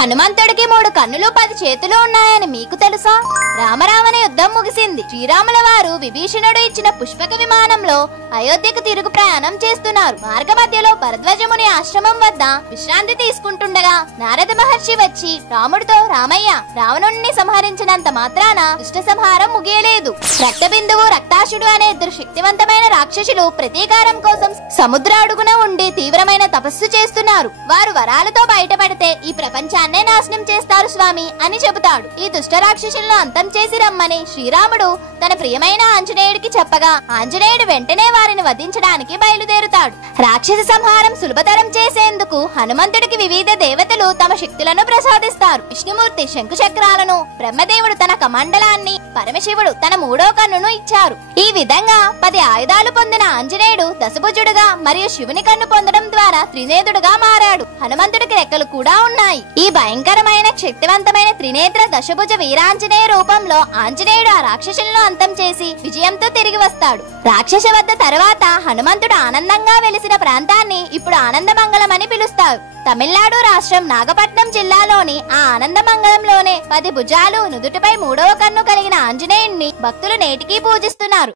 హనుమంతుడికి 3 కన్నులు 10 చేతులు ఉన్నాయని మీకు తెలుసా? రామరావణ యుద్ధం ముగిసింది. శ్రీరాముల వారు విభీషణుడు ఇచ్చిన పుష్పక విమానంలో అయోధ్యకు తిరుగు ప్రయాణం చేస్తున్నారు. మార్గ మధ్యలో భరద్వాజముని ఆశ్రమం వద్ద విశ్రాంతి తీసుకుంటుండగా నారద మహర్షి వచ్చి రాముడితో, రామయ్య, రావణుణ్ణి సంహరించినంత మాత్రాన దుష్ట సంహారం ముగియలేదు. రక్తబిందువు, రక్తాశుడు అనే 2 శక్తివంతమైన రాక్షసులు ప్రతీకారం కోసం సముద్ర అడుగున ఉండి తీవ్రమైన తపస్సు చేస్తున్నారు. వారు వరాలతో బయటపడితే ఈ ప్రపంచాన్నే నాశనం చేస్తారు స్వామి అని చెబుతాడు. ఈ దుష్ట రాక్షసులను అంతం చేసి రమ్మని శ్రీరాముడు తన ప్రియమైన ఆంజనేయుడికి చెప్పగా ఆంజనేయుడు వెంటనే వారిని వధించడానికి బయలుదేరుతాడు. రాక్షస సంహారం సులభతరం చేసేందుకు హనుమంతుడికి వివిధ దేవతలు తమ శక్తులను ప్రసాదిస్తారు. విష్ణుమూర్తి శంకు చక్రాలను, బ్రహ్మదేవుడు తన కమండలాన్ని, పరమశివుడు తన 3వ కన్నును ఇచ్చారు. ఈ విధంగా 10 ఆయుధాలు పొందిన ఆంజనేయుడు దశభుజుడుగా మరియు శివుని కన్ను పొందడం ద్వారా త్రినేత్రుడుగా మారాడు. హనుమంతుడికి రెక్కలు కూడా ఉన్నాయి. ఈ భయంకరమైన శక్తివంతమైన త్రినేత్ర దశభుజ వీరాంజనేయ రూపంలో ఆంజనేయుడు ఆ రాక్షసులను అంతం చేసి విజయంతో తిరిగి వస్తాడు. రాక్షస వద్ద తర్వాత హనుమంతుడు ఆనందంగా వెలిసిన ప్రాంతాన్ని ఇప్పుడు ఆనందమంగళం అని పిలుస్తారు. తమిళనాడు రాష్ట్రం నాగపట్నం జిల్లాలోని ఆ ఆనందమంగళంలోనే 10 భుజాలు, నుదుటిపై 3వ కన్ను కలిగిన ఆంజనేయుణ్ణి భక్తులు నేటికీ పూజిస్తున్నారు.